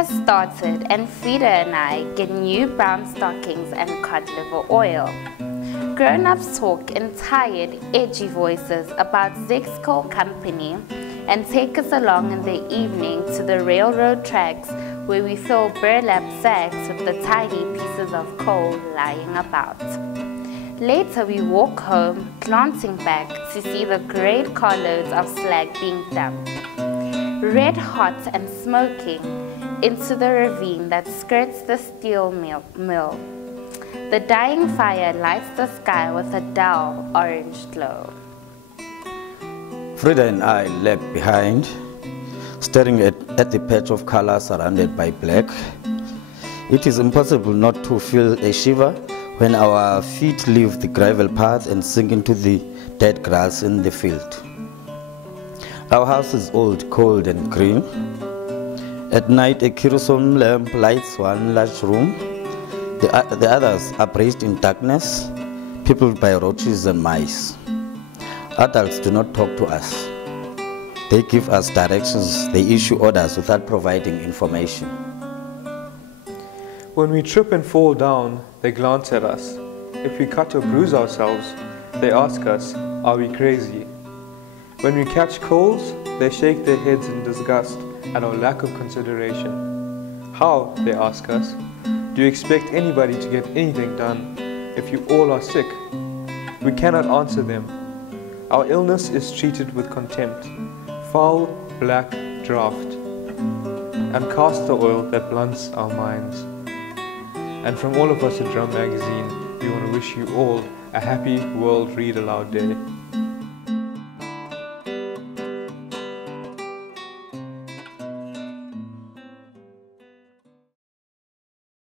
has started and Frida and I get new brown stockings and cod liver oil. Grown-ups talk in tired, edgy voices about Zek's coal company and take us along in the evening to the railroad tracks where we fill burlap sacks with the tiny pieces of coal lying about. Later we walk home, glancing back to see the great carloads of slag being dumped, red hot and smoking, into the ravine that skirts the steel mill. The dying fire lights the sky with a dull orange glow. Frida and I lagged behind, staring at the patch of color surrounded by black. It is impossible not to feel a shiver when our feet leave the gravel path and sink into the dead grass in the field. Our house is old, cold and green. At night, a kerosene lamp lights one large room. The others are braced in darkness, peopled by roaches and mice. Adults do not talk to us. They give us directions, they issue orders without providing information. When we trip and fall down, they glance at us. If we cut or bruise ourselves, they ask us, are we crazy? When we catch colds, they shake their heads in disgust at our lack of consideration. How, they ask us, do you expect anybody to get anything done if you all are sick? We cannot answer them. Our illness is treated with contempt, foul, black draught, and castor oil that blunts our minds. And from all of us at Drum Magazine, we want to wish you all a happy World Read Aloud Day.